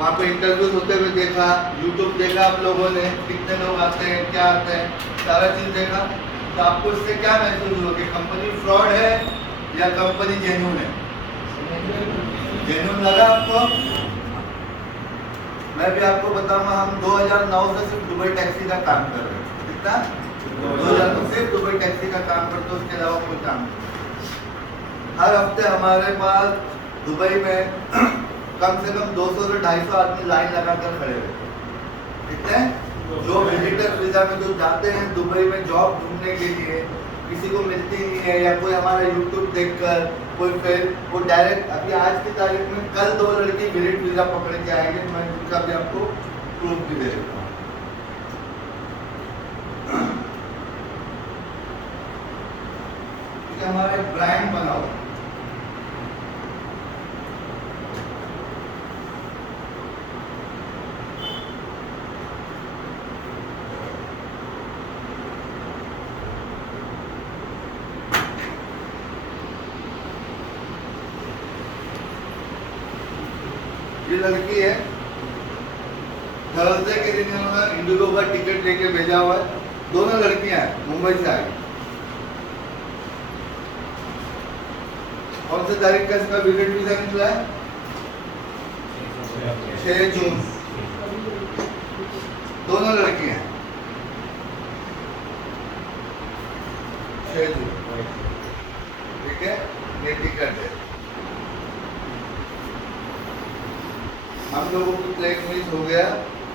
वहाँ पे इंटरव्यूज होते हुए देखा, यूट्यूब देखा आप लोगों ने, कितने लोग आते हैं, क्या आते हैं, सारा चीज़ देखा। तो आपको इससे क्या महसूस हुआ कि कंपनी फ्रॉड है या कंपनी जेन्युइन है? जेन्युइन लगा आपको? मैं भी आपको बताऊंगा, हम 2009 से सिर्फ दुबई टैक्सी का काम कर रहे हैं। कितना? 2009 सिर्फ दुबई टैक्सी का काम करते, उसके अलावा कोई काम नहीं। हर हफ्ते हमारे पास दुबई में कम से कम 200 से 250 आदमी लाइन लगाकर खड़े रहते। कितने? जो विजिटर वीजा में जो जाते हैं दुबई में जॉब ढूंढने के लिए, किसी को मिलती नहीं है, या कोई हमारा यूट्यूब देखकर कोई फिर वो डायरेक्ट, अभी आज की तारीख में कल 2 लड़की विजिट वीजा पकड़ के आएंगे, मैं उनका भी आपको प्रूफ भी दे देता हूँ। हमारा एक ब्रांड बनाओ, ये लड़की है, थर्सडे के दिन इन्होंने इंडिगो का टिकट लेके भेजा हुआ है। दोनों लड़कियां हैं, मुंबई से आई। कौन सी तारीख का इसका विजिट वीजा निकला है? 6 जून। दोनों लड़कियां हैं, 6 जून। ठीक है, ये टिकट है। हम लोगों की प्लेन मिस हो गया,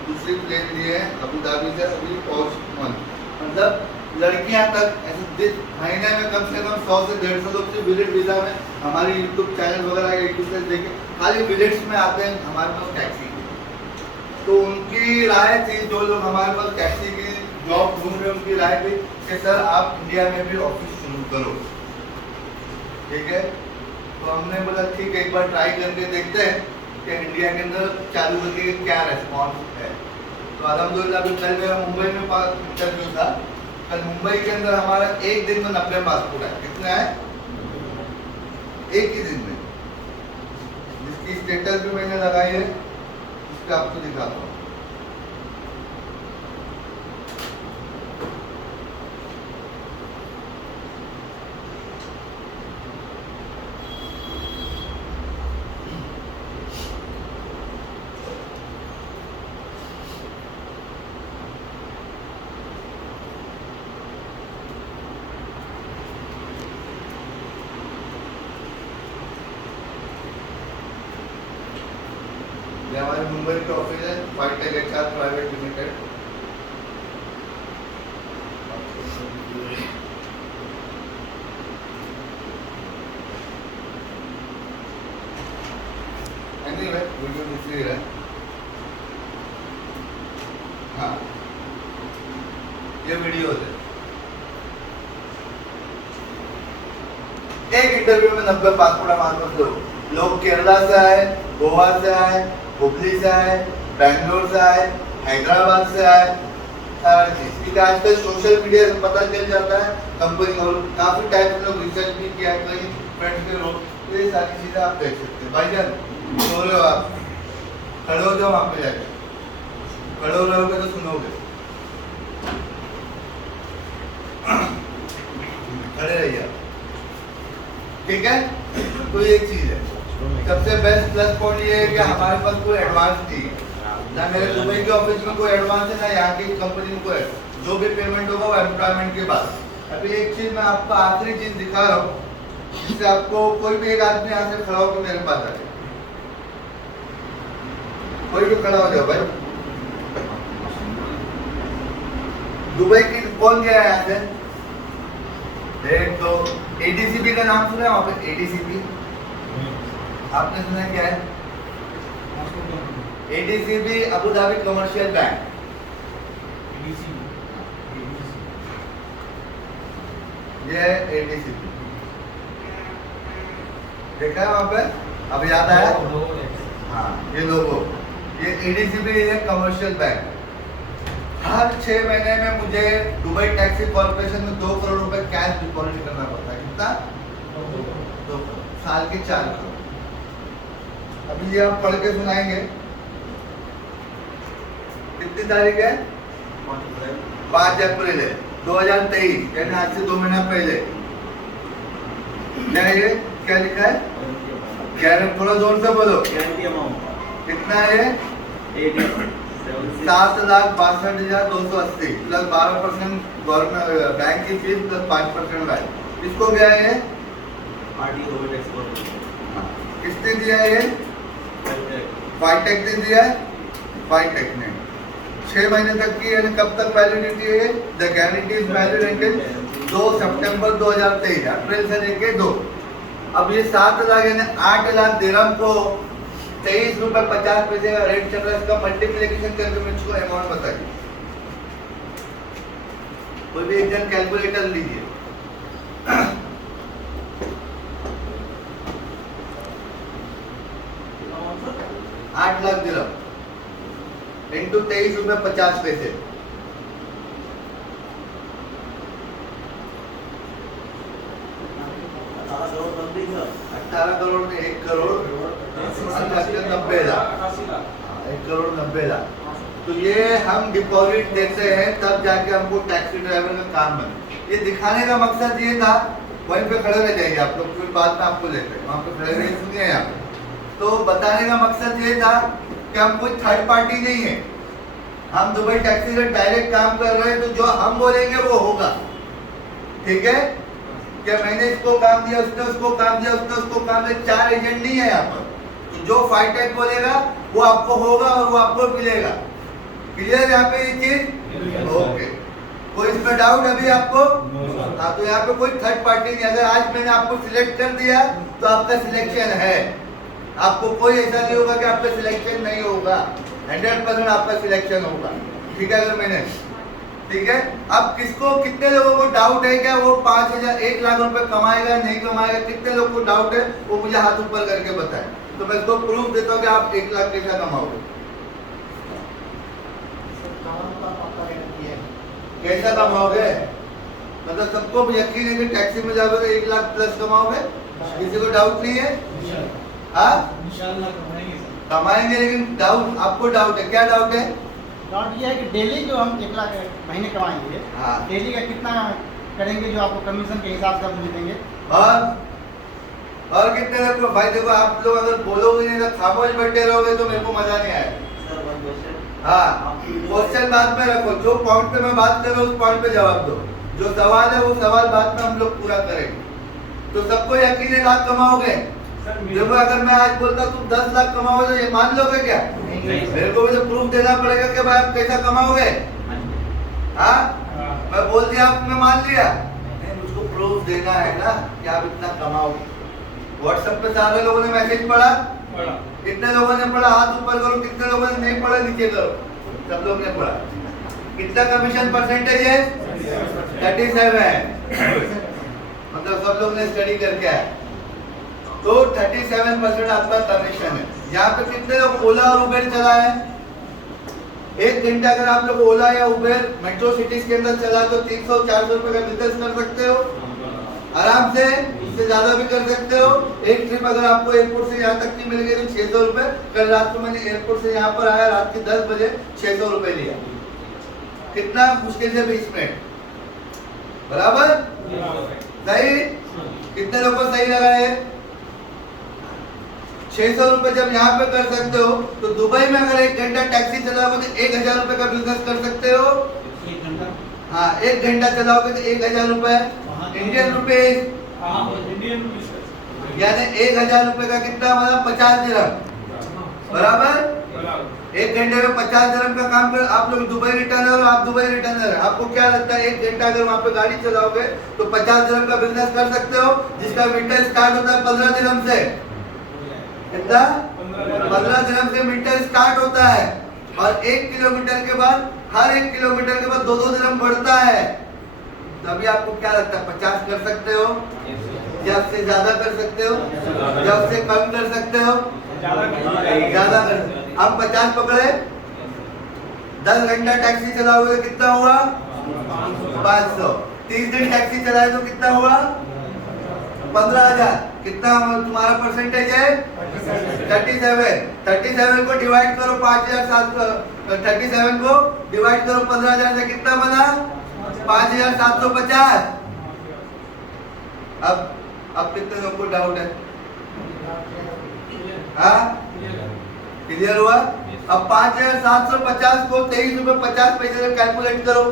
दूसरी प्लेन लिए अबू धाबी से, अभी पहुंच, मतलब लड़कियां तक ऐसे महीने में कम से कम 100 से 150 लोग से विजिट वीजा में हमारे यूट्यूब चैनल वगैरह के देखे खाली विजिट्स में आते हैं हमारे पास टैक्सी की। तो उनकी राय थी, जो लोग हमारे पास टैक्सी की जॉब ढूंढ रहे उनकी राय थी कि सर आप इंडिया में भी ऑफिस शुरू करो। ठीक है, तो हमने बोला ठीक है, एक बार ट्राई करके देखते हैं कि इंडिया के अंदर चालू करके क्या रेस्पॉन्स है। तो अल्हम्दुलिल्लाह अभी कल मेरा मुंबई में इंटरव्यू था। कल मुंबई के अंदर हमारा एक दिन में 90 पासपोर्ट है। कितना है? एक ही दिन में। जिसकी स्टेटस भी मैंने लगाई है, उसका आपको दिखाता हूँ। ये हमारे मुंबई के ऑफिस है, फाइटेक HR private limited. Anyway video दूसरी है। हाँ, ये वीडियो है। एक इंटरव्यू में 90 पासपोर्ट हमारे पास लोग केरला से आए, गोवा से आए, हुबली से आए, बैंगलोर से आए, हैदराबाद से आए, सारी चीज़। क्योंकि आजकल सोशल मीडिया से पता चल जाता है कंपनी, और काफ़ी टाइम से लोग रिसर्च भी किया है, कई फ्रेंड्स के लोग, ये सारी चीज़ें आप देख सकते हैं। भाईजान सो रहे हो आप, खड़े हो जाओ, वहाँ पे जाके खड़े हो रहोगे तो सुनोगे। खड़े रहिए आप, ठीक है। तो ये चीज़ है, सबसे बेस्ट प्लस पॉइंट ये है कि हमारे पास कोई एडवांस नहीं है, ना मेरे दुबई के ऑफिस में कोई एडवांस है, ना यहाँ की कंपनी में कोई। जो भी पेमेंट होगा वो एम्प्लॉयमेंट के बाद। अभी एक चीज़ मैं आपको आखिरी चीज़ दिखा रहा हूँ, जिससे आपको कोई भी एक आदमी यहाँ से खड़ा होकर मेरे पास आ जाए, कोई भी खड़ा हो जाओ भाई। दुबई की कौन गया है यहाँ से? एक तो ADCB का नाम सुना है? वहाँ पे ADCB आपने सुना क्या है? ADCB Abu Dhabi commercial bank. ये है ADCB, देखा है वहाँ पे? अब याद आया? हाँ, ये लोगो, ये ADCB है कमर्शियल बैंक। हर 6 महीने में मुझे दुबई टैक्सी कॉर्पोरेशन में 2 करोड़ रुपए कैश डिपॉजिट करना पड़ता है। कितना? 2 करोड़, साल के 4 करोड़। अभी ये आप पढ़ के सुनाएंगे कितनी तारीख है? 5 अप्रैल है 2023, यानी आज से 2 महीना पहले। क्या ये क्या लिखा है? गारंटी, थोड़ा जोर से बोलो। कितना है? 7,62,280 प्लस 12% गवर्नमेंट बैंक की फीस प्लस 5% व्याज। इसको क्या है? किसने दिया है? फाइटेक ने दिया है। फाइटेक ने 6 महीने तक की, यानी कब तक वैलिडिटी है? The guarantee is valid until 2 सितंबर 2023, अप्रैल से लेके 2। अब ये 7 लाख यानी 8 लाख दिरहम को 23 रुपए 50 पैसे का रेट चल रहा है, इसका मल्टीप्लिकेशन करके मुझको अमाउंट बताइए। कोई भी एक जन कैलकुलेटर लीजिए। 8 लाख दिरहम इंटू 23 रुपए 50 पैसे, 18 करोड़ में 1 करोड़ 90 लाख, 1 करोड़ 90 लाख। तो ये हम डिपॉजिट देते हैं तब जाके हमको टैक्सी ड्राइवर का काम बने। ये दिखाने का मकसद ये था, वहीं पे खड़े रह जाएंगे आप लोग, फिर बाद में आपको लेते हैं वहाँ पे खड़े रहे, सुनिए यहाँ पे। तो बताने का मकसद ये था कि हम कोई थर्ड पार्टी नहीं है, हम दुबई टैक्सी से डायरेक्ट काम कर रहे हैं, तो जो हम बोलेंगे वो होगा। ठीक है? क्या मैंने इसको काम दिया, उसने उसको काम दिया, उसने उसको काम दिया, 4 एजेंट नहीं है यहाँ पर। तो जो फाइटेक बोलेगा वो आपको होगा और वो आपको मिलेगा। क्लियर यहाँ पे ये चीज? ओके, कोई इसमें डाउट अभी आपको? हाँ, तो यहाँ पे कोई थर्ड पार्टी नहीं। अगर आज मैंने आपको सिलेक्ट कर दिया तो आपका सिलेक्शन है, आपको कोई ऐसा नहीं होगा कि आपका सिलेक्शन नहीं होगा, 100% आपका सिलेक्शन होगा। ठीक है? अगर मैंने, ठीक है, अब किसको, कितने लोगों को डाउट है क्या वो 5,000 1 लाख रुपए कमाएगा नहीं कमाएगा? कितने लोगों को डाउट है वो मुझे हाथ ऊपर करके बताएं, तो मैं इसको प्रूफ देता हूँ कि आप 1 लाख कैसा कमाओगे। कैसा कमाओगे? मतलब सबको यकीन है कि टैक्सी में जाओगे तो 1 लाख प्लस कमाओगे? किसी को डाउट नहीं है? हाँ, इंशाल्लाह कमाएंगे, लेकिन डाउट, आपको डाउट है। क्या डाउट है? डाउट ये है कि डेली जो हम 1 लाख महीने कमाएंगे, हाँ, डेली का कितना करेंगे जो आपको कमीशन के हिसाब से मुझे देंगे? और कितने लोग को? भाई देखो, आप लोग अगर बोलोगे नहीं तो खामोश बैठे रहोगे तो मेरे को मजा नहीं आएगा। हाँ, क्वेश्चन बाद में रखो, जो पॉइंट पे मैं बात कर रहा हूँ उस पॉइंट पे जवाब दो। जो सवाल है वो सवाल बाद में हम लोग पूरा करेंगे। तो सबको यकीन है लाख कमाओगे? देखो, अगर मैं आज बोलता तुम 10 लाख कमाओगे तो ये मान लोगे क्या? मेरे को भी तो प्रूफ देना पड़ेगा कि भाई आप कैसा कमाओगे। हाँ, मैं बोल दिया आपने मान लिया, नहीं, मुझको प्रूफ देना है ना कि आप इतना कमाओगे। व्हाट्सएप पे सारे लोगों ने मैसेज पढ़ा? कितने लोगों ने पढ़ा? हाथ ऊपर करो। कितने लोगों ने नहीं पढ़ा? नीचे करो। सब लोग ने पढ़ा। कितना कमीशन परसेंटेज है? 37। मतलब सब लोग ने स्टडी करके आए, तो 37% आपका कमीशन है। यहाँ पे कितने लोग ओला और उबेर चलाए? 1 घंटा अगर आप लोग ओला या उबेर मेट्रो सिटीज के अंदर चला तो 300-400 रुपए का बिजनेस कर सकते हो आराम से, इससे ज्यादा भी कर सकते हो। एक ट्रिप अगर आपको एयरपोर्ट से यहाँ तक की मिल गई तो 600 रुपए। कल रात को मैंने एयरपोर्ट से यहाँ पर आया, रात के 10 बजे 600 रुपए लिया। कितना मुश्किल से 20 मिनट, बराबर? सही? कितने लोग को सही लगा है? 600 रुपए जब यहाँ पे कर सकते हो तो दुबई में अगर 1 घंटा टैक्सी चलाओगे तो 1,000 रुपए का बिजनेस कर सकते हो। 1 घंटा? हाँ, 1 घंटा चलाओगे तो 1,000 रुपए इंडियन रुपीज, यानी 1,000 रुपए का कितना मतलब 50 दिरहम, बराबर? 1 घंटे में 50 दिरहम का काम कर। आप लोग दुबई रिटर्नर हो, आप दुबई रिटर्नर है, आपको क्या लगता है 1 घंटा अगर वहाँ पे गाड़ी चलाओगे तो 50 दिरहम का बिजनेस कर सकते हो, जिसका मीटर स्टार्ट होता है 15 दिरहम से। कितना? 15 दिरहम से मीटर स्टार्ट होता है, और 1 किलोमीटर के बाद, हर 1 किलोमीटर के बाद 2-2 दिरहम बढ़ता है। तो अभी आपको क्या लगता है 50 कर सकते हो या उससे ज्यादा कर सकते हो या उससे कम कर सकते हो? ज्यादा कर। हम 50 पकड़े, 10 घंटा टैक्सी चलाओगे तो कितना हुआ? 500। 30 दिन टैक्सी चलाए तो कितना हुआ? 15,000 कितना तुम्हारा परसेंटेज है 37 को डिवाइड करो 5,700 37 को डिवाइड करो 15,000 से कितना बना 5,750। अब कितने लोगों को डाउट है? हाँ क्लियर हुआ? अब 5,750 को 23 रुपए 50 पैसे से कैलकुलेट करो।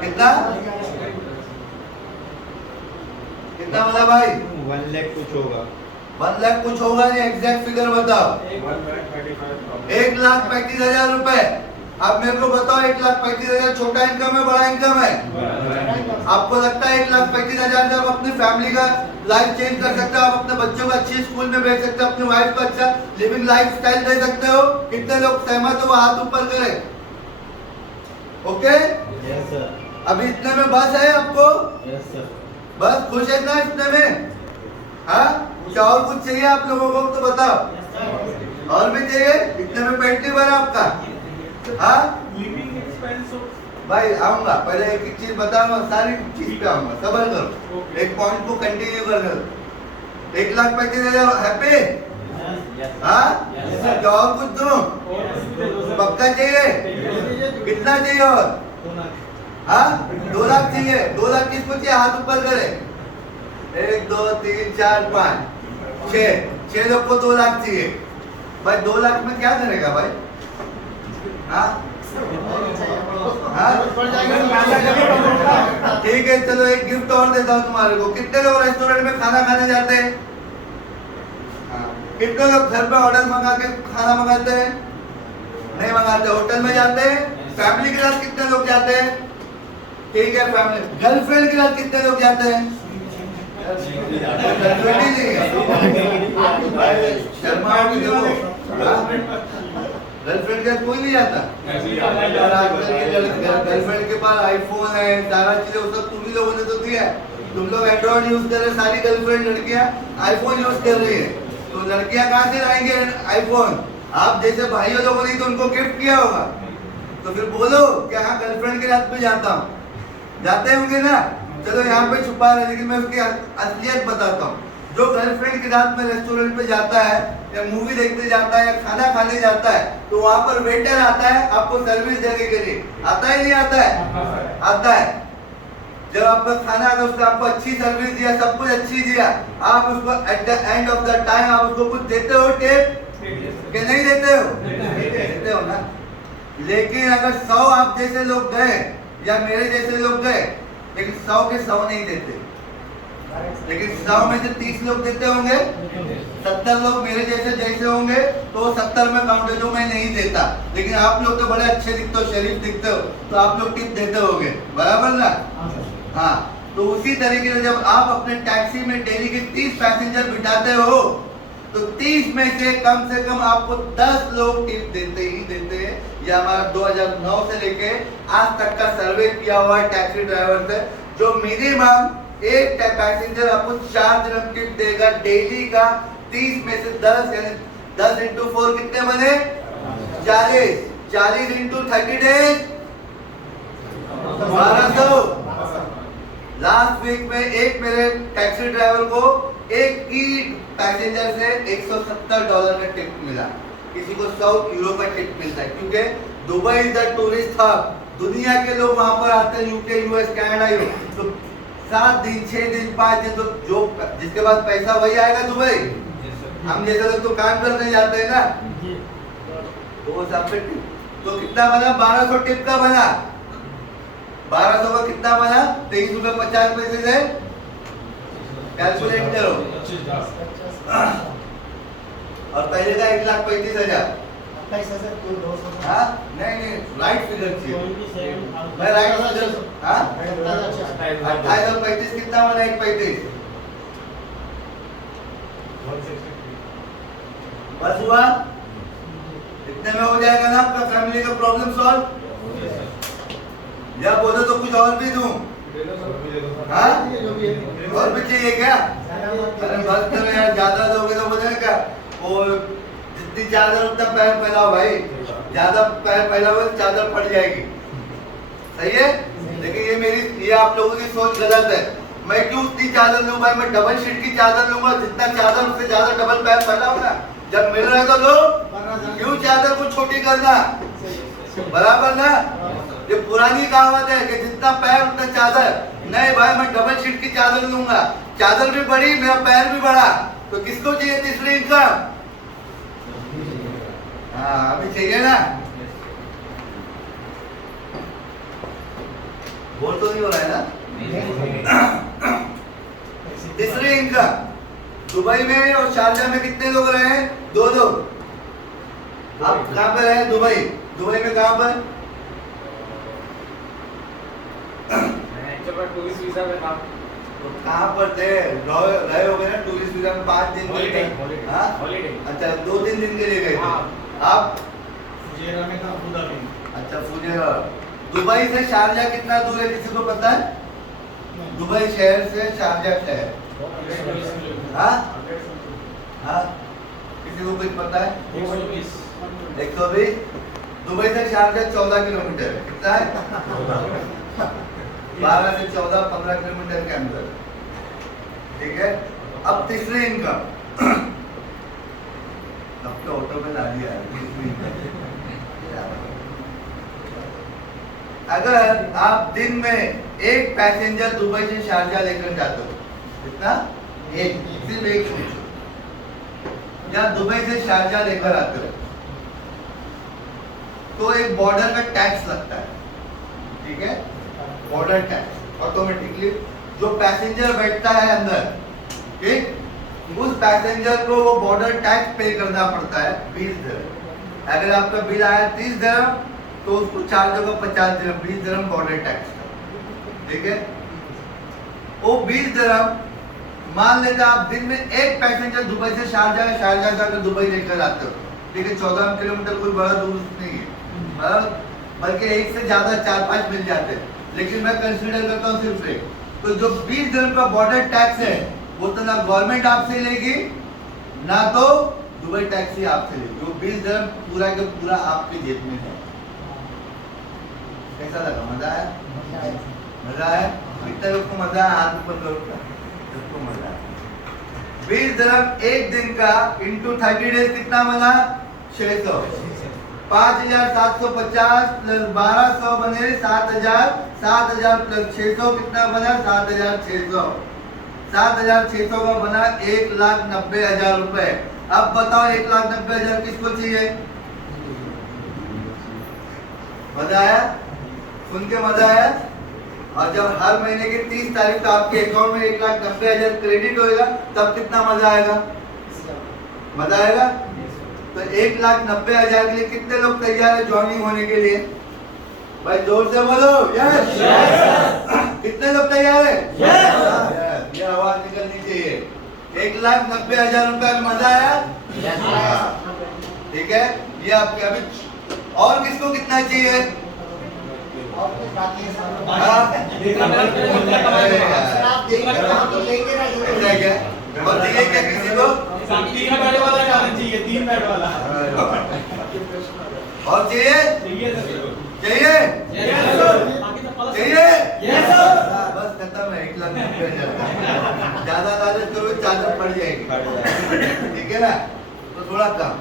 कितना कितना बोला भाई? 1 लाख कुछ होगा। 1 लाख कुछ होगा नहीं, एग्जैक्ट फिगर बताओ। 1,35,000 रुपए। अब मेरे को बताओ 1,35,000 छोटा इनकम है बड़ा इनकम है? आपको लगता है 1,35,000 से आप अपनी फैमिली का लाइफ चेंज कर सकते हो? आप अपने बच्चों को अच्छे स्कूल में भेज सकते हो? अपनी वाइफ को अच्छा लिविंग लाइफ स्टाइल दे सकते हो? कितने लोग सहमत हो वो हाथ ऊपर करें। Okay yes sir. अभी इतने में बस है आपको? Yes sir. बस खुश है ना इतने में? हाँ क्या और कुछ चाहिए आप लोगों को तो बताओ। और भी चाहिए? इतने में पेट नहीं भरा आपका? हाँ लिविंग एक्सपेंस भाई आऊंगा, पहले एक एक चीज बताऊंगा, सारी चीज पे आऊंगा, सबर करो। एक पॉइंट को कंटिन्यू करने दो। 1,35,000 हैप्पी? हाँ क्या और कुछ दूं? पक्का चाहिए? कितना चाहिए और? हाँ 2 लाख चाहिए। 2 लाख किसको चाहिए? हाथ ऊपर करे। 1 2 3 4 5 6 लोग को 2 लाख चाहिए। भाई 2 लाख में क्या करेगा भाई? हाँ ठीक है चलो एक गिफ्ट और देता हूँ तुम्हारे को। कितने लोग रेस्टोरेंट में खाना खाने जाते हैं? कितने लोग घर पे ऑर्डर मंगा के खाना मंगाते हैं? नहीं मंगाते, होटल में जाते हैं। फैमिली के साथ कितने लोग जाते हैं? ठीक है फैमिली। गर्लफ्रेंड के साथ कितने लोग जाते हैं? गर्लफ्रेंड ही नहीं है। शर्मा गर्लफ्रेंड के साथ कोई नहीं जाता। गर्लफ्रेंड के पास आईफोन है, सारा चीजें वो सब तुम ही लोगों ने तो दिया है। तुम लोग एंड्रॉइड यूज कर रहे, सारी गर्लफ्रेंड लड़कियां आईफोन यूज कर रही है। तो लड़कियां कहाँ से लाएंगे आईफोन? आप जैसे भाइयों लोगों ने तो उनको गिफ्ट किया होगा। तो फिर बोलो कि हाँ गर्लफ्रेंड के साथ में जाता हूँ। जाते होंगे ना? चलो यहाँ पे छुपा रहे, लेकिन मैं उसकी असलियत बताता हूँ। जो गर्लफ्रेंड के साथ में रेस्टोरेंट पे जाता है या मूवी देखने जाता है या खाना खाने जाता है, तो वहां पर वेटर आता है आपको सर्विस देने के लिए। आता है नहीं आता है? आता है। जब आपका खाना अगर उसने आपको अच्छी सर्विस दिया, सब कुछ अच्छी दिया, आप उसको at the end of the time आप उसको कुछ देते हो टिप कि नहीं देते हो? देते हो ना। लेकिन अगर 100 आप जैसे लोग गए या मेरे जैसे लोग गए, लेकिन 100 के 100 नहीं देते, लेकिन 100 में से 30 लोग देते होंगे, 70 लोग मेरे जैसे होंगे, तो 70 में काउंट है जो मैं नहीं देता। लेकिन आप लोग तो बड़े अच्छे दिखते हो, शरीफ दिखते हो, तो आप लोग टिप देते होंगे, बराबर ना? हाँ तो उसी तरीके से जब आप अपने टैक्सी में डेली के 30 पैसेंजर बिठाते हो, तो 30 में से कम आपको 10 लोग टिप देते ही देते हैं। यह हमारा 2009 से लेके आज तक का सर्वे किया हुआ है टैक्सी ड्राइवर से, जो मिनिमम एक पैसेंजर आपको 4 दिन टिप देगा डेली का। 30 में से 10 यानी 10 इंटू 4 कितने बने? 40 इंटू 30 डेज 1200। लास्ट वीक में एक मेरे टैक्सी ड्राइवर को एक ही पैसेंजर से $170 का टिप मिला। किसी को 100 यूरो का टिप मिलता है, क्योंकि Dubai is the tourist hub. दुनिया के लोग वहां पर आते हैं, यूके यूएस कनाडा। तो 7 दिन 6 दिन 5 दिन तो जो जिसके पास पैसा वही आएगा दुबई। हम जैसे लोग तो काम करने जाते हैं ना, तो वो सब पे टिप। तो कितना बना? 1200 टिप का बना। 1200 का कितना बना? 23 रुपए 50 पैसे से कैलकुलेट करो। और पहले का 1,35,000। हाँ नहीं राइट फिगर चाहिए। मैं राइट फिगर। हाँ 28 और 35 कितना बना? 1,35 बस हुआ। इतने में हो जाएगा ना आपका फैमिली का प्रॉब्लम सॉल्व। या बोलो तो कुछ और भी दूं? हाँ और भी चाहिए क्या? अरे बस करो यार, ज्यादा दोगे तो बोलेगा क्या? वो जितनी चादर उतना पैर फैलाओ भाई। ज्यादा पैर फैला हुआ है, चादर फट जाएगी। सही है, लेकिन ये आप लोगों की सोच गलत है। मैं क्यों उतनी चादर लूं भाई, मैं डबल शीट की चादर लूंगा, जितना चादर उससे ज्यादा डबल पैर फैला होगा। जब मिल रहा है तो लो, क्यों चादर को छोटी करना, बराबर ना। ये पुरानी कहावत है कि जितना पैर उतना चादर। नहीं भाई, मैं डबल शीट की चादर लूंगा, चादर भी बड़ी, मेरा पैर भी बड़ा, तो किसको चाहिए तीसरी इनकम? हाँ, अभी चाहिए ना। बोल तो नहीं हो रहा है ना। तीसरी इनकम, दुबई में और शारजा में कितने लोग रहे हैं? 2 लोग। आप कहाँ पे रहे? दुबई। दुबई में कहाँ पर? टूरिस्ट वीजा में था। तो कहाँ पर थे? रहे हो गए ना टूरिस्ट वीजा में 5 दिन के लिए। हाँ? अच्छा, 2-3 दिन के लिए गए थे। आप? फुजेरा में था, अबू धाबी में। अच्छा, फुजेरा। दुबई से शारजा कितना दूर है, किसी को पता है? दुबई शहर से शारजा शहर, हाँ हाँ, किसी को कुछ पता है? 120। दुबई से शारजा 14 किलोमीटर है। कितना है? 12 से 14, 15 किलोमीटर के अंदर। ठीक है। अब तीसरी इनकम, अब तो ऑटो में ला दिया है। अगर आप दिन में एक पैसेंजर दुबई से शारजा लेकर जाते हो, कितना? एक, सिर्फ एक सोचो। या दुबई से शारजा लेकर आते हो तो एक बॉर्डर का टैक्स लगता है। ठीक है, बॉर्डर टैक्स ऑटोमेटिकली जो पैसेंजर बैठता है अंदर, ठीक, उस पैसेंजर को वो बॉर्डर टैक्स पे करना पड़ता है 20 दिरहम। अगर आपका बिल आया 30 दिरहम तो उसको चार्ज होगा 50 दिरहम, 20 दिरहम बॉर्डर टैक्स का। ठीक है, वो 20 दिरहम, मान लेते आप दिन में एक पैसेंजर दुबई से शारजा है, शारजा से अगर दुबई लेकर आते हो, ठीक है, 14 किलोमीटर कोई बड़ा दूर नहीं है, बल्कि एक से ज्यादा 4-5 मिल जाते हैं, लेकिन मैं कंसीडर करता हूँ सिर्फ एक। तो जो 20 दिरहम का बॉर्डर टैक्स है वो तो ना गवर्नमेंट आपसे लेगी ना तो दुबई टैक्स ही आपसे लेगी। वो 20 दिरहम पूरा का पूरा आपके जेब में है। कैसा लगा? मजा आया? मजा आया? कितने लोग को मजा आया? हाथ ऊपर करो, सबको मजा आया। 20 दिरहम एक दिन का इंटू 30 डेज कितना बना? 600। 5750 प्लस 1200 बने 7000, 7000 प्लस 600 कितना बना? 7600। 7600 का बना 1,90,000 रुपए। अब बताओ 1,90,000 किसको चाहिए? मजा आया? सुन के मजा आया? और जब हर महीने की 30 तारीख को आपके अकाउंट में 1,90,000 क्रेडिट होएगा तब कितना मजा आएगा? मजा आएगा? तो 1,90,000 के लिए कितने लोग तैयार है ज्वाइनिंग होने के लिए? भाई जोर से बोलो यस। कितने लोग तैयार है? यस। ये आवाज निकलनी चाहिए। 1,90,000 रुपए में मजा आया? ठीक है, ये आपके अभी। और किसको कितना चाहिए? और चाहिए क्या किसी को? 3 बेड वाला चाहिए, 3 बेड वाला। और चाहिए? चाहिए? चाहिए? बस खत्म है। 1,90,000 ज्यादा लालच करो चादर पड़ जाएगी। ठीक है ना, तो थोड़ा कम।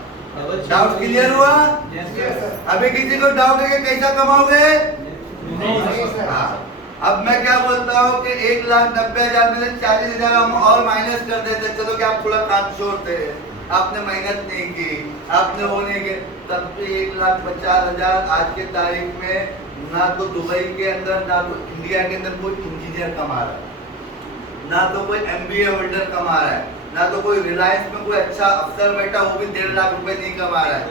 डाउट क्लियर हुआ? अभी किसी को डाउट है कि कैसा कमाओगे? हाँ, अब मैं क्या बोलता हूँ कि 1,90,000 में से 40,000 हम और माइनस कर देते। चलो कि आप थोड़ा काम छोड़ थे, आपने मेहनत नहीं की, आपने वो नहीं किया, तब भी 1,50,000 आज के तारीख में ना तो दुबई के अंदर ना तो इंडिया के अंदर कोई इंजीनियर कमा रहा है, ना तो कोई MBA होल्डर कमा रहा है, ना तो कोई रिलायंस में कोई अच्छा अफसर बैठा वो भी 1.5 लाख रुपए नहीं कमा रहा है।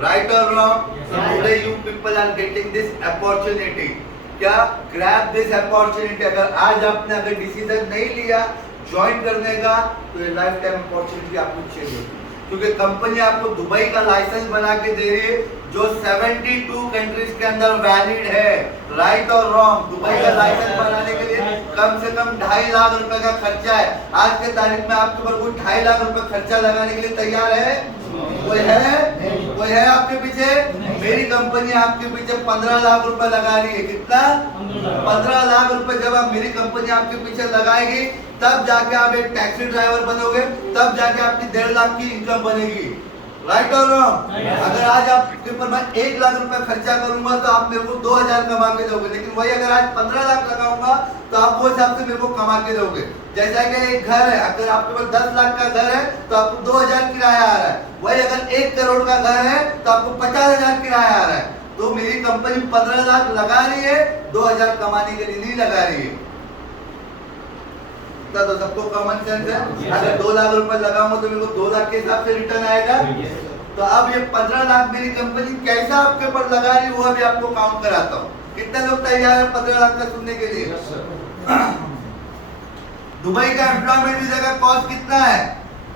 राइट और wrong? Today you people are getting this opportunity. क्या? Grab this opportunity. अगर आज आपने अगर डिसीजन नहीं लिया ज्वाइन करने का तो ये लाइफ टाइम अपॉर्चुनिटी आपको चाहिए, क्योंकि कंपनी आपको दुबई का लाइसेंस बना के दे रही है। जो 72 कंट्रीज के अंदर वैलिड है। राइट और रॉन्ग? दुबई का लाइसेंस बनाने के लिए कम से कम 2.5 लाख रुपए का खर्चा है। आज के तारीख में आपके ऊपर कोई 2.5 लाख रुपए खर्चा लगाने के लिए तैयार है? कोई है? कोई है आपके पीछे? मेरी कंपनी आपके पीछे 15 लाख रुपए लगा रही है। कितना? 15 लाख रुपए जब आप मेरी कंपनी आपके पीछे लगाएगी, तब जाके आप एक टैक्सी ड्राइवर बनोगे, तब जाके आपकी 1.5 लाख की इनकम बनेगी। राइट और रॉन्ग? अगर आज आपके ऊपर मैं 1 लाख रुपए खर्चा करूंगा तो आप मेरे को 2000 कमा के दोगे, लेकिन वही अगर आज 15 लाख लगाऊंगा तो आप वो हिसाब से मेरे को कमा के दोगे। जैसा कि एक घर है, अगर आपके पास 10 लाख का घर है तो आपको 2000 किराया आ रहा है। वही अगर 1 करोड़ का घर है तो आपको 50,000 किराया आ रहा है। तो मेरी कंपनी 15 लाख लगा रही है, 2000 कमाने के लिए नहीं लगा रही है। तो सबको कॉमन सेंस है। अगर 2 लाख रुपए लगाऊंगा तो मेरे को 2 लाख के हिसाब से रिटर्न आएगा। तो अब ये 15 लाख मेरी कंपनी कैसा आपके ऊपर लगा रही है वो अभी आपको काउंट कराता हूँ। कितने लोग तैयार है 15 लाख का सुनने के लिए? दुबई का एम्प्लॉयमेंट वीजा का कॉस्ट कितना है?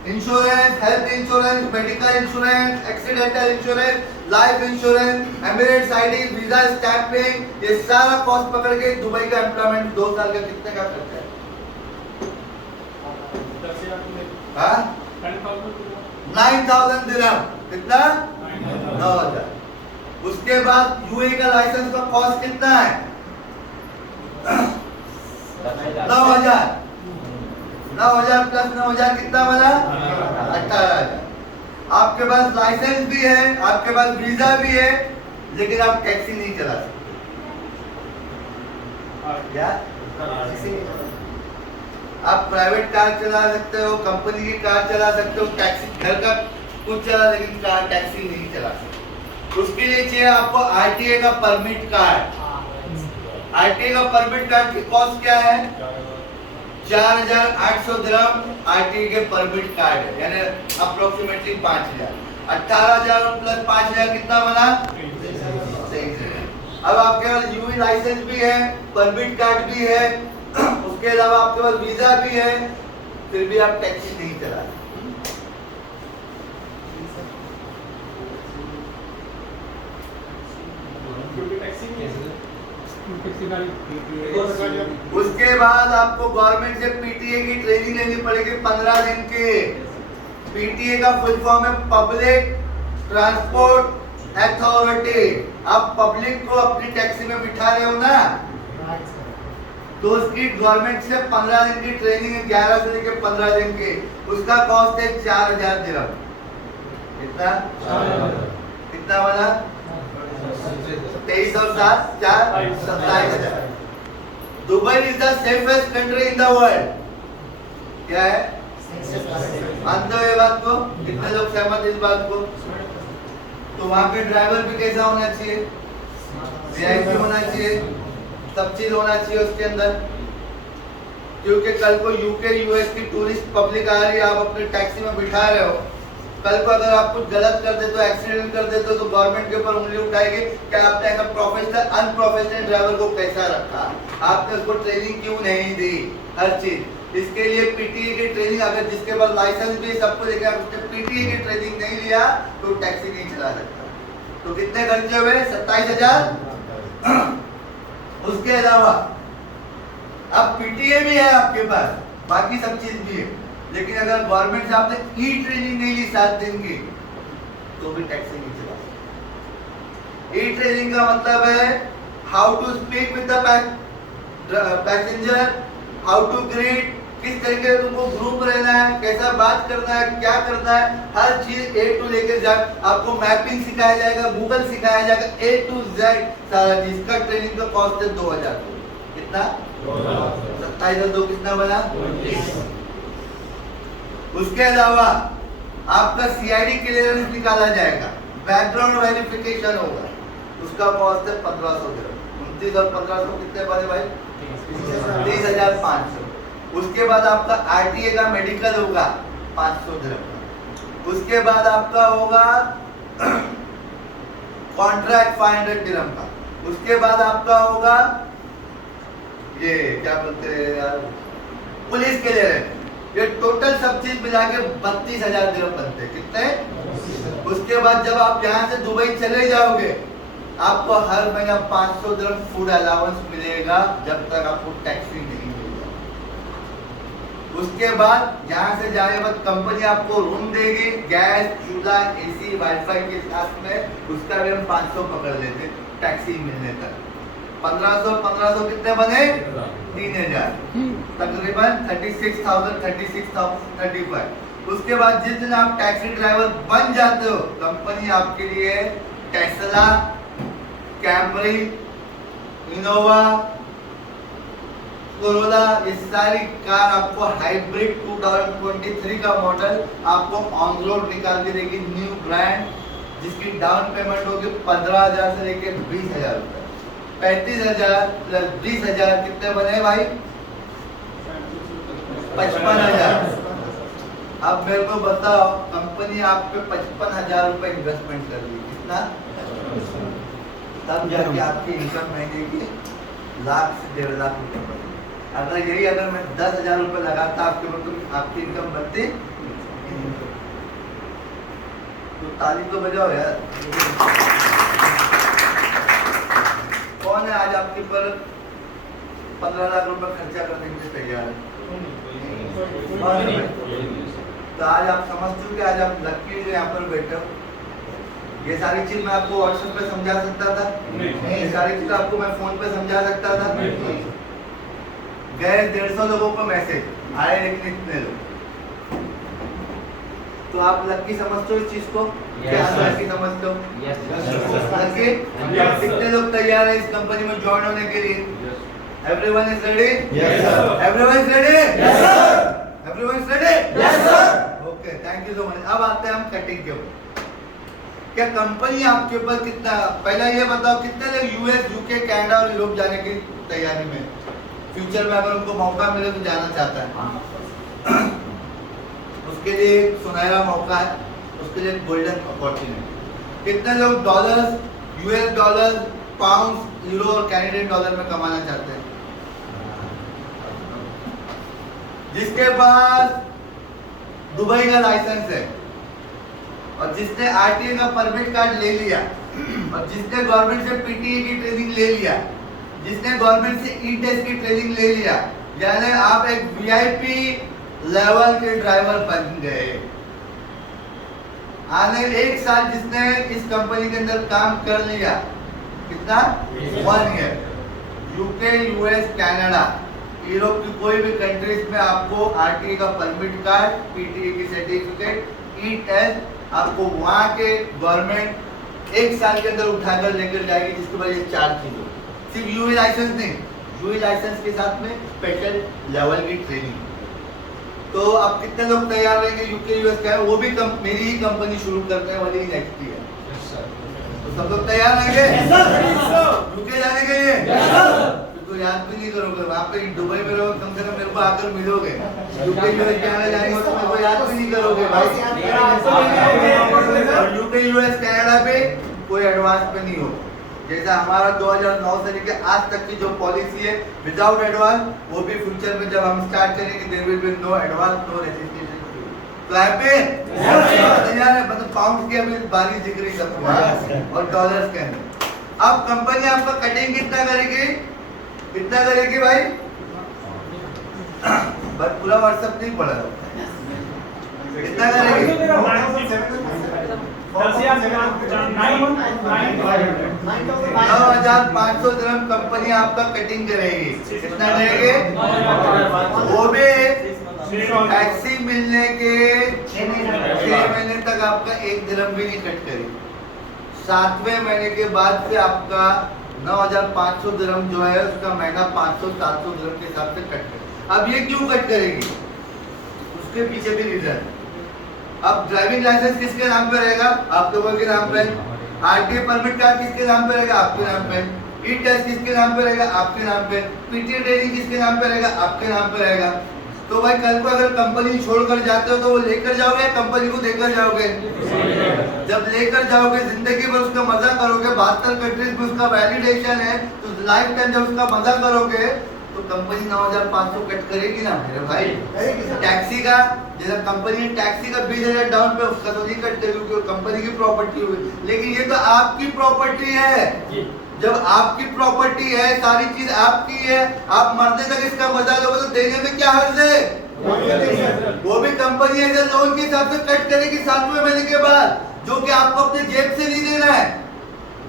Insurance, health insurance, medical insurance, accidental insurance, life insurance, Emirates ID, visa stamping, ये सारा कॉस्ट पकड़ के दुबई का एम्प्लॉयमेंट 2 साल का कितने का खर्चा है? हाँ? 9,000 दिरहम। कितना? 9,000। उसके बाद यूए का लाइसेंस का कॉस्ट कितना है? 9,000। 9,000 प्लस 9,000 कितना बना? 18,000। आपके पास लाइसेंस भी है, आपके पास वीजा भी है, लेकिन आप टैक्सी नहीं चला सकते। क्या? आप प्राइवेट कार चला सकते हो, कंपनी की कार चला सकते हो, टैक्सी घर का कुछ चला, लेकिन कार टैक्सी नहीं चला सकते। उसके लिए चाहिए आपको आरटीए का परमिट कार्ड। आरटीए का परमिट कार्ड की कॉस्ट क्या है? 4,800 दिरहम आरटीए के परमिट कार्ड है, यानी अप्रोक्सीमेटली 5,000। 18,000 प्लस 5,000 कितना बना? 23,000। अब आपके पास यूए लाइसेंस भी है, परमिट कार्ड भी है, उसके अलावा आपके पास वीजा भी है, फिर भी आप टैक्सी नहीं चला। उसके बाद आपको गवर्नमेंट से पीटीए की ट्रेनिंग लेनी पड़ेगी 15 दिन की। पीटीए का फुल फॉर्म है पब्लिक ट्रांसपोर्ट अथॉरिटी। आप पब्लिक को अपनी टैक्सी में बिठा रहे हो ना, तो उसकी गवर्नमेंट से 15 दिन की ट्रेनिंग है, 11 से लेकर 15 दिन की। उसका कॉस्ट है 4,000 दिरहम। कितना? कितना वाला? 23 और 7 4 27,000। Dubai is the safest country in the world. क्या है? मानते हो ये बात को? कितने लोग सहमत इस बात को? तो वहाँ पे ड्राइवर भी कैसा होना चाहिए? वीआईपी होना चाहिए, सब चीज होना चाहिए उसके अंदर। क्योंकि कल को यूके यूएस की टूरिस्ट पब्लिक आ रही है, आप अपने टैक्सी में बिठा रहे हो, कल को अगर आप कुछ गलत कर देते हो, एक्सीडेंट कर देते हो, तो गवर्नमेंट के ऊपर उंगली उठाएगी कि आपने ऐसा प्रोफेशनल अनप्रोफेशनल ड्राइवर को कैसा रखा, आपने उसको ट्रेनिंग क्यों नहीं दी, हर चीज। इसके लिए पीटीए की ट्रेनिंग, अगर जिसके पास लाइसेंस भी सबको लेकर आप उसने पीटीए की ट्रेनिंग नहीं लिया तो टैक्सी नहीं चला सकता। तो कितने खर्चे हुए? 27,000। उसके अलावा अब पीटीए भी है आपके पास, बाकी सब चीज भी है, लेकिन अगर गवर्नमेंट से आपने ई ट्रेनिंग नहीं ली 7 दिन की तो भी टैक्सी नहीं चला। ई ट्रेनिंग का मतलब है how to speak with the passenger, how to greet, किस तरीके से तुमको ग्रुप रहना है, कैसा बात करना है, क्या करना है, हर चीज ए टू लेकर जा। आपको मैपिंग सिखाया जाएगा, गूगल सिखाया जाएगा, ए टू जेड सारा चीज। इसका ट्रेनिंग का कॉस्ट है 2,000। कितना? 27,000 कितना बना? उसके अलावा आपका सीआईडी क्लियरेंस निकाला जाएगा, बैकग्राउंड वेरिफिकेशन होगा, उसका कॉस्ट है 1,500 दिरहम। 29 और 1,500 कितने बने भाई? 30,500। उसके बाद आपका आरटीए का मेडिकल होगा 500 दिरहम। उसके बाद आपका होगा कॉन्ट्रैक्ट 500 दिरहम का। उसके बाद आपका होगा ये क्या बोलते हैं यार, पुलिस क्लियरेंस। ये टोटल सब चीज मिला के 32,000 दिरहम बनते हैं। कितने? उसके बाद जब आप यहाँ से दुबई चले जाओगे, आपको हर महीना 500 दिरहम फूड अलाउंस मिलेगा जब तक आपको टैक्सी नहीं मिल जाए। उसके बाद यहाँ से जाने के बाद कंपनी आपको रूम देगी, गैस, चूल्हा, एसी, वाईफाई के साथ में, उसका भी हम 500 पकड़ लेते टैक्सी मिलने तक। 1500 कितने बने? 3000, तकरीबन 36,035। उसके बाद जिस दिन आप टैक्सी ड्राइवर बन जाते हो, कंपनी आपके लिए टेस्ला, कैमरी, इनोवा, कोरोला, ये सारी कार आपको हाइब्रिड 2023 का मॉडल आपको ऑन रोड निकाल के देगी, न्यू ब्रांड, जिसकी डाउन पेमेंट होगी 15,000 से लेके 20,000 रुपए। 35,000 प्लस 20,000 कितने बने भाई? 55,000। अब मेरे को बताओ, कंपनी आप पे 55,000 रुपए इन्वेस्टमेंट कर रही है, कितना? तब जाके आपकी इनकम महीने की लाख से 1.5 लाख रुपए बनेगी। अगर मैं 10,000 रुपए लगाता आपके ऊपर, तो आपकी इनकम बनती? तो ताली तो बजाओ यार। कौन है आज आपके ऊपर 15 लाख रुपए खर्चा करने के लिए तैयार है? तो आज आप समझ चुके, आज आप लकी जो यहाँ पर बैठे हो। ये सारी चीज मैं आपको व्हाट्सएप पे समझा सकता था? ये सारी चीज आपको मैं फोन पे समझा सकता था? गए 150 लोगों को मैसेज आए, लेकिन इतने लोग। तो आप लकी समझते हो इस चीज को? क्या लकी समझते हो? लकी? कितने लोग तैयार है इस कंपनी में ज्वाइन होने के लिए? Everyone is ready? Yes, sir. Everyone is ready? Yes, sir. Everyone is ready? Yes, sir. Okay, thank you so much. अब आते हैं हम कटिंग के ऊपर। क्या कंपनी आपके ऊपर कितना, पहला ये बताओ कितने लोग यूएस, यूके, कनाडा और यूरोप जाने की तैयारी में, फ्यूचर में अगर उनको मौका मिले तो जाना चाहता है? उसके लिए एक सुनहरा मौका है, उसके लिए गोल्डन अपॉर्चुनिटी। कितने लोग dollars, US dollar, pound, euro और कैनेडियन डॉलर में कमाना चाहते हैं? जिसके पास दुबई का लाइसेंस है और जिसने आरटीए का परमिट कार्ड ले लिया और जिसने गवर्नमेंट से पीटीए की ट्रेनिंग ले लिया, जिसने गवर्नमेंट से ई टेस्ट की ट्रेनिंग ले लिया, यानी आप एक वीआईपी लेवल के ड्राइवर बन गए। आने 1 साल जिसने इस कंपनी के अंदर काम कर लिया, कितना? 1 year. UK, US, Canada, Europe की कोई भी कंट्रीज में आपको आरटीए का परमिट कार्ड, पीटीए की सर्टिफिकेट, ई टेस्ट आपको वहां के गवर्नमेंट 1 साल के अंदर उठाकर लेकर जाएगी, जिसके बाद ये 4 चीज हो। सिर्फ यूए लाइसेंस नहीं, यूए लाइसेंस के साथ में स्पेशल लेवल की ट्रेनिंग। तो अब कितने लोग तैयार रहेंगे यूके, यूएस का? वो भी मेरी ही कंपनी शुरू करने वाली नेक्स्ट ईयर। तो सब लोग तैयार रहेंगे यूके जाने के लिए? तो याद भी नहीं करोगे, वहाँ पे दुबई में रहो, कम से कम मेरे को आकर मिलोगे। यूके, यूएस, कनाडा जाएंगे तो मेरे को याद भी नहीं करोगे भाई। और यूके, यूएस, कनाडा पे कोई एडवांस पे नहीं हो। जैसा हमारा 2009 से लेकर आज तक की जो पॉलिसी है, विदाउट एडवांस, वो भी फ्यूचर में जब हम स्टार्ट करेंगे, there will be no advance, no registration. तो हैप्पी? तैयार है? मतलब पाउंड की अभी बारिश दिख रही सबको और डॉलर्स के अंदर। अब कंपनी आपका कटिंग कितना करेगी? कितना करेगी भाई? बस पूरा व्हाट्सएप नहीं पड़ा, कितना करेगी? 9,500 दिरहम कंपनी आपका कटिंग करेगी। कितना करेगी? वो भी टैक्सी मिलने के 6 महीने तक आपका 1 दिरहम भी नहीं कट करेगी। 7वें महीने के बाद से आपका 9,500 दिरहम जो है उसका महीना 500-700 दिरहम के हिसाब से कट करेगी। अब ये क्यों कट करेगी? उसके पीछे भी रीजन। अब ड्राइविंग लाइसेंस किसके नाम पे रहेगा? आप लोगों के नाम पे। आरटीए परमिट कार्ड किसके नाम पे रहेगा? आपके नाम पे। ई टेस्ट किसके नाम पे रहेगा? आपके नाम पे। पीटीए ट्रेनिंग किसके नाम पे रहेगा? आपके नाम पे रहेगा। तो भाई कल को अगर कंपनी छोड़कर जाते हो तो वो लेकर जाओगे, कंपनी को देकर जाओगे? जब लेकर जाओगे जिंदगी भर उसका मजा करोगे, 72 कंट्रीज में उसका वैलिडेशन है, तो लाइफ टाइम जब उसका मजा करोगे तो कंपनी 9,500 कट करेगी ना मेरे भाई। करेगी सर। टैक्सी का जैसा कंपनी ने टैक्सी का 20,000 डाउन पे उसका तो नहीं कट करेगी क्योंकि वो कंपनी की प्रॉपर्टी होगी, लेकिन ये तो आपकी प्रॉपर्टी है। जब आपकी प्रॉपर्टी है, सारी चीज आपकी है, आप मरने तक इसका मजा लोगे तो देने में क्या हर्ज है? वो भी कंपनी ऐसे लोन के हिसाब से कट करेगी 7वें महीने के बाद, जो कि आपको अपने जेब से नहीं देना है।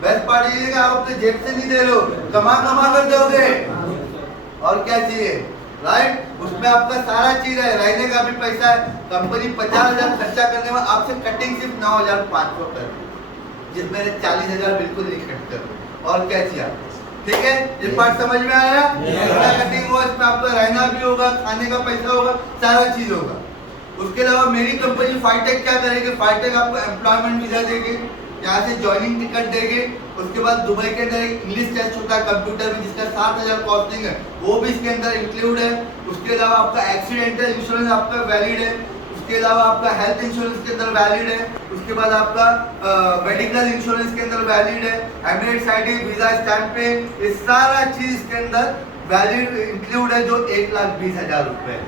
बेस्ट पार्ट ये है कि आप अपने जेब से नहीं दे रहे हो, कमा कर दोगे। और क्या चाहिए, राइट? उसमें आपका सारा चीज है, रहने का भी पैसा है। कंपनी 50,000 खर्चा करने में आपसे कटिंग सिर्फ 9,500 कर, जिसमें 40,000 बिल्कुल नहीं कट कर। और क्या चाहिए आपको? ठीक है, ये पार्ट समझ में आया? कटिंग हुआ, इसमें आपका रहना भी होगा, खाने का पैसा होगा, सारा चीज होगा। उसके अलावा मेरी कंपनी फाइटेक क्या करेगी? फाइटेक आपको एम्प्लॉयमेंट वीजा देगी, यहाँ से ज्वाइनिंग टिकट देगी। उसके बाद दुबई के अंदर एक इंग्लिश टेस्ट होता है कंप्यूटर में, जिसका 7,000 कॉस्टिंग है, वो भी इसके अंदर इंक्लूड है। उसके अलावा आपका एक्सीडेंटल इंश्योरेंस आपका वैलिड है। उसके अलावा आपका हेल्थ इंश्योरेंस के अंदर वैलिड है। उसके बाद आपका मेडिकल इंश्योरेंस के अंदर वैलिड है। एमिरेट्स आईडी, वीजा स्टैंप पे, ये सारा चीज इसके अंदर वैलिड इंक्लूड है, जो 1,20,000 रुपए है।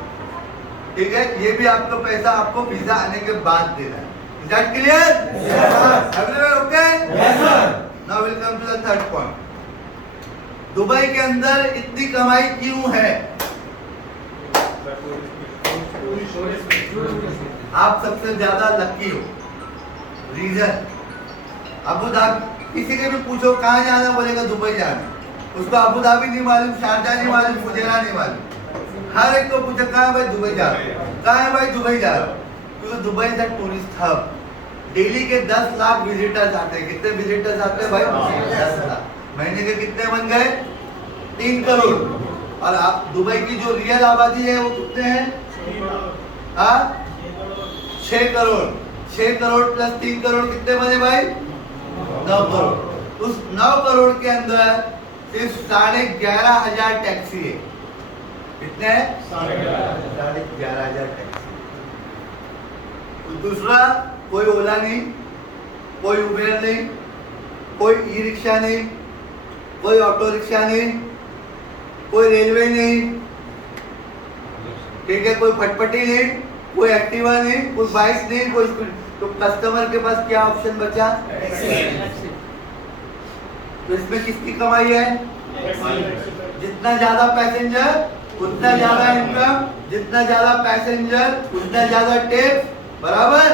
ठीक है, ये भी आपका पैसा आपको वीजा आने के बाद देना है। Is that clear? Yes, sir. Everyone okay? Yes, sir. Now we'll come to the third point. Dubai के अंदर इतनी कमाई क्यों है? आप सबसे ज्यादा लकी हो। रीजन, अबू धाबी, किसी के भी पूछो कहाँ जाना, बोलेगा दुबई जाना। उसको अबू धाबी नहीं मालूम, शारजा नहीं मालूम, फुजेरा नहीं मालूम। हर एक को पूछो कहाँ है भाई? दुबई जा रहा हूँ। कहाँ है भाई? दुबई जा रहा हूँ। क्योंकि Dubai is a tourist hub. Daily के 10 लाख विजिटर्स आते हैं। कितने विजिटर्स आते हैं भाई? 10 लाख। महीने के कितने बन गए? 3 करोड़। और आप दुबई की जो रियल आबादी है वो कितने हैं? 6 करोड़। 6 करोड़ प्लस 3 करोड़ कितने बने भाई? 9 करोड़। उस 9 करोड़ के अंदर सिर्फ 11,500 टैक्सी है। कितने हैं? 11,500 टैक्सी। दूसरा, कोई ओला नहीं, कोई उबेर नहीं, कोई ई रिक्शा नहीं, कोई ऑटो रिक्शा नहीं, कोई रेलवे नहीं, ठीक है, कोई फटफटी नहीं, कोई एक्टिवा नहीं, कोई बाइक नहीं, कोई तो कस्टमर के पास क्या ऑप्शन बचा? तो इसमें किसकी कमाई है? जितना ज्यादा पैसेंजर उतना ज्यादा इनकम, जितना ज्यादा पैसेंजर उतना ज्यादा टैक्स, बराबर?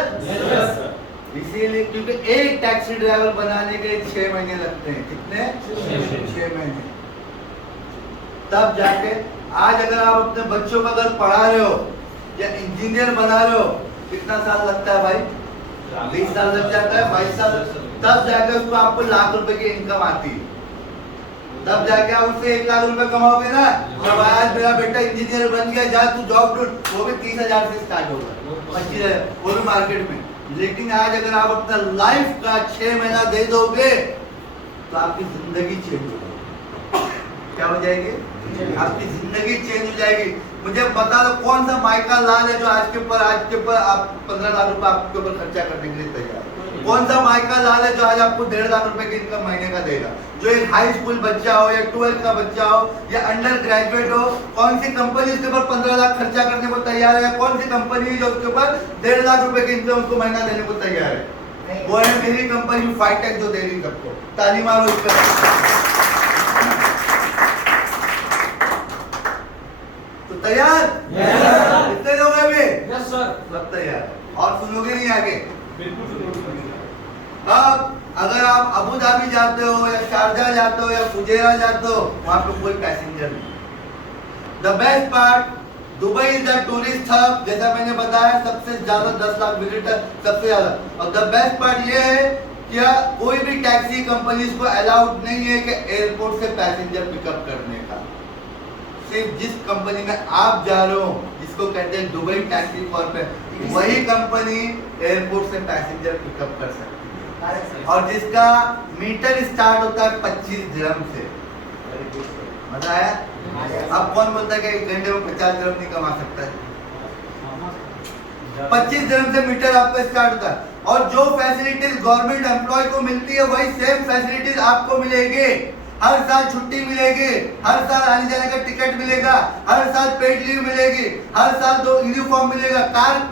इसीलिए क्योंकि एक टैक्सी ड्राइवर बनाने के 6 महीने लगते हैं। कितने? 6 महीने। तब जाके आज अगर आप अपने बच्चों को अगर पढ़ा रहे हो या इंजीनियर बना रहे हो, कितना साल लगता है भाई? 20 साल लग जाता है, 22 साल। तब जाके उसको आपको लाख रुपए की इनकम आती है। तब जाके आप उससे 1 लाख रुपए कमाओगे ना। जब आज मेरा बेटा इंजीनियर बन गया, जा तू जॉब ढूंढ, वो भी 30,000 से स्टार्ट होगा, 25,000, वो भी मार्केट में। लेकिन आज अगर आप अपना लाइफ का 6 महीना दे दोगे तो आपकी जिंदगी चेंज हो जाएगी। क्या हो जाएगी? आपकी जिंदगी चेंज हो जाएगी। मुझे बता दो कौन सा माइका लाल है जो आज के ऊपर आप 15 लाख रुपए आपके ऊपर खर्चा करने के लिए तैयार है? कौन सा माइका लाल है जो आज आपको 1.5 लाख रुपए की इनकम महीने का देगा? जो एक हाई स्कूल बच्चा हो या 12th का बच्चा हो या अंडर ग्रेजुएट हो, कौन सी कंपनी उसके ऊपर 15 लाख खर्चा करने को तैयार है? कौन सी कंपनी जो उसके ऊपर 1.5 लाख रुपए की इनकम उसको महीना देने को तैयार है? वो है मेरी कंपनी फाइटेक, जो दे रही सबको। ताली मारो इस पर। तो तैयार? कितने लोग हैं अभी? Yes sir. सब तैयार। और सुनोगे नहीं आगे? अब अगर आप अबू धाबी जाते हो या शारजा जाते हो या फुजेरा जाते हो, वहां पे कोई पैसेंजर नहीं। The best part, Dubai is the tourist hub, जैसा मैंने बताया, सबसे ज्यादा 10 लाख विजिटर सबसे ज्यादा। और द बेस्ट पार्ट ये है कि कोई भी टैक्सी कंपनीज को अलाउड नहीं है कि एयरपोर्ट से पैसेंजर पिकअप करने का। सिर्फ जिस कंपनी में आप जा रहे हो, जिसको कहते हैं दुबई टैक्सी कॉर्पोरेशन, वही कंपनी एयरपोर्ट से पैसेंजर पिकअप कर सकती है। और जिसका मीटर स्टार्ट होता है 25 दिरहम से। मजा आया? अब कौन बोलता है कि 1 घंटे में 50 दिरहम नहीं कमा सकता है? 25 दिरहम से मीटर आपका स्टार्ट होता है। और जो फैसिलिटीज गवर्नमेंट एम्प्लॉय को मिलती है, वही सेम फैसिलिटीज आपको मिलेगी। हर साल छुट्टी मिलेगी, हर साल आने जाने का टिकट मिलेगा, हर साल पेड लीव मिलेगी, हर साल 2 यूनिफॉर्म मिलेगा, कार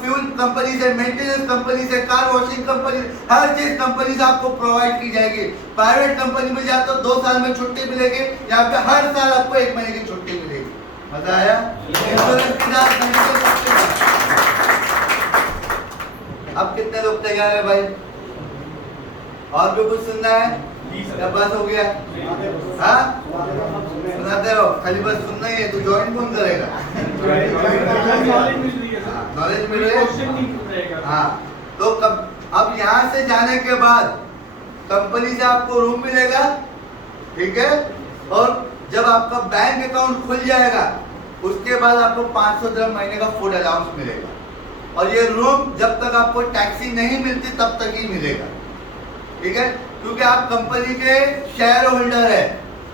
फ्यूल कंपनी से, मेंटेनेंस कंपनी से, कार वॉशिंग कंपनी, हर चीज कंपनी से आपको प्रोवाइड की जाएगी। प्राइवेट कंपनी में जाते तो 2 साल में छुट्टी मिलेगी, यहाँ पे हर साल आपको 1 महीने की छुट्टी मिलेगी। मजा आया? अब कितने लोग तैयार है भाई? और भी कुछ सुनना है या बस हो गया? हाँ, सुनाते रहो, खाली बस सुनना ही है। तो ज्वाइन कौन करेगा? नॉलेज मिल रही है। हाँ, तो अब यहाँ से जाने के बाद कंपनी से आपको रूम मिलेगा, ठीक है? और जब आपका बैंक अकाउंट खुल जाएगा उसके बाद आपको 500 दिरहम महीने का फूड अलाउंस मिलेगा। और ये रूम जब तक आपको टैक्सी नहीं मिलती तब तक ही मिलेगा, ठीक है? क्योंकि आप कंपनी के शेयर होल्डर है,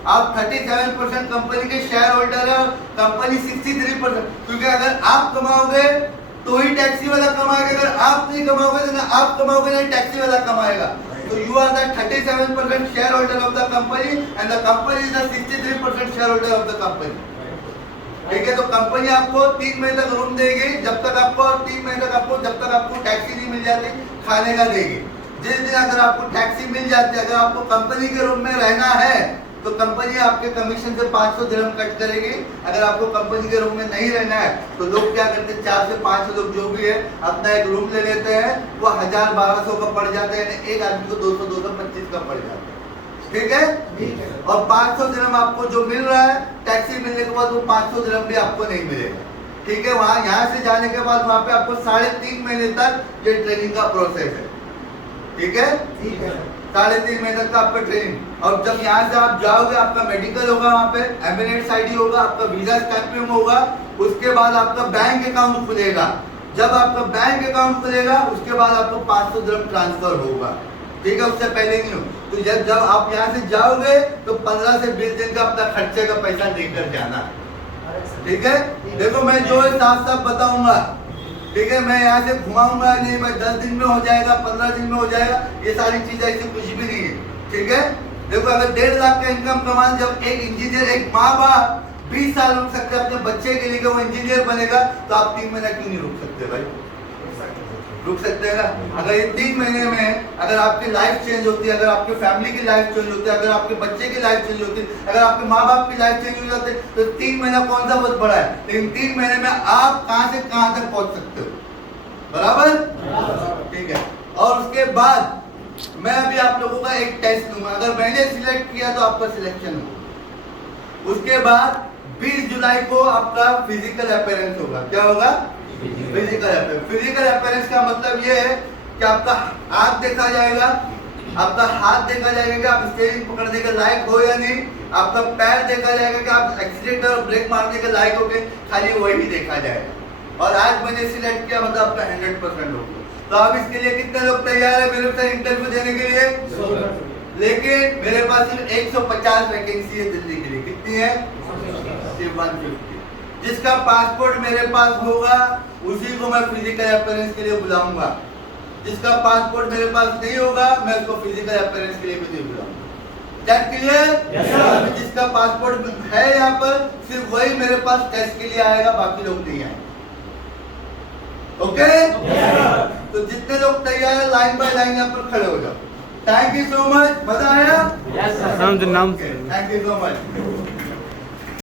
आप 37% कंपनी के शेयर होल्डर है, कंपनी 63%। क्योंकि अगर आप कमाओगे तो ही टैक्सी वाला कमाएगा, अगर आप नहीं कमाओगे तो ना आप कमाओगे ना टैक्सी वाला कमाएगा। तो you are the 37% share holder of the company and the company is the 63% share holder of the company, ठीक है? तो कंपनी आपको 3 महीने तक रूम देगी, जब तक आपको 3 महीने तक आपको, जब तक आपको टैक्सी नहीं मिल जाती, खाने का देगी। जिस दिन अगर आपको टैक्सी मिल जाती है, अगर आपको कंपनी के रूम में रहना है तो कंपनी आपके कमीशन से 500 दिरहम कट करेगी। अगर आपको कंपनी के रूम में नहीं रहना है तो लोग क्या करते हैं, 4 से 5 लोग जो भी है अपना एक रूम ले लेते हैं, वो 1000-1200 का पड़ जाता है, एक आदमी को 200-225 का पड़ जाता है, ठीक है? और 500 दिरहम आपको जो मिल रहा है टैक्सी मिलने के बाद वो 500 दिरहम भी आपको नहीं मिलेगा, ठीक है? वहाँ यहाँ से जाने के बाद वहाँ पे आपको 3.5 महीने तक ये ट्रेनिंग का प्रोसेस है, ठीक है? 3.5 महीने तक का आपका ट्रेनिंग। और जब यहाँ से आप जाओगे आपका मेडिकल होगा, वहाँ पे एमिनेट्स आईडी होगा, आपका वीजा स्टैंपिंग होगा, उसके बाद आपका बैंक अकाउंट खुलेगा। जब आपका बैंक अकाउंट खुलेगा उसके बाद आपको 500 दिरहम ट्रांसफर होगा, ठीक है? उससे पहले नहीं हो। तो जब आप यहाँ से जाओगे तो 15 से 20 दिन का अपना खर्चे का पैसा लेकर जाना, ठीक है? देखो मैं जो है साफ साफ बताऊंगा, ठीक है? मैं यहाँ से घुमाऊंगा नहीं, मैं 10 दिन में हो जाएगा, 15 दिन में हो जाएगा, ये सारी चीजें ऐसी कुछ भी नहीं है, ठीक है? देखो अगर 1.5 लाख का इनकम कमाना, जब एक इंजीनियर, एक माँ बाप 20 साल रुक सकते हैं अपने बच्चे के लिए कि वो इंजीनियर बनेगा, तो आप 3 महीना क्यों नहीं रुक सकते भाई? रुक सकते हैं ना? अगर ये 3 महीने में अगर आपकी लाइफ चेंज होती है, अगर आपकी फैमिली की लाइफ चेंज होती है, अगर आपके बच्चे की लाइफ चेंज होती है, अगर आपके माँ बाप की लाइफ चेंज हो जाती है, तो 3 महीना कौन सा बहुत बड़ा है? लेकिन 3 महीने में आप कहां से कहां तक पहुंच सकते हो, बराबर? ठीक है। और उसके बाद मैं अभी आप लोगों का एक टेस्ट दूंगा, अगर मैंने सिलेक्ट किया तो आपका सिलेक्शन होगा। उसके बाद 20 जुलाई को आपका फिजिकल अपीयरेंस होगा। क्या होगा? Physical appearance. फिजिकल अपीयरेंस का मतलब ये है कि आपका हाथ देखा जाएगा, आपका हाथ देखा जाएगा कि आप स्टीयरिंग पकड़ने के लायक हो या नहीं, आपका पैर देखा जाएगा कि आप एक्सीडेंट और ब्रेक मारने के लायक हो गए, खाली वही देखा जाएगा। और आज मैंने सिलेक्ट किया मतलब आपका 100% हो गया। तो अब इसके लिए कितने लोग तैयार है मेरे साथ इंटरव्यू देने के लिए? लेकिन मेरे पास सिर्फ 150 वैकेंसी है दिल्ली के लिए। कितनी है? सिर्फ 150। जिसका पासपोर्ट मेरे पास होगा उसी को मैं फिजिकल अपीयरेंस के लिए बुलाऊंगा। जिसका पासपोर्ट मेरे पास नहीं होगा मैं उसको फिजिकल अपीयरेंस के लिए भी नहीं बुलाऊंगा। That clear? जिसका पासपोर्ट है यहाँ पर सिर्फ वही मेरे पास टेस्ट के लिए आएगा, बाकी लोग नहीं आएंगे। ओके? तो जितने लोग तैयार है लाइन बाय लाइन यहाँ पर खड़े हो जाओ। Thank you so much. मजा आया? नाम थैंक यू सो मच।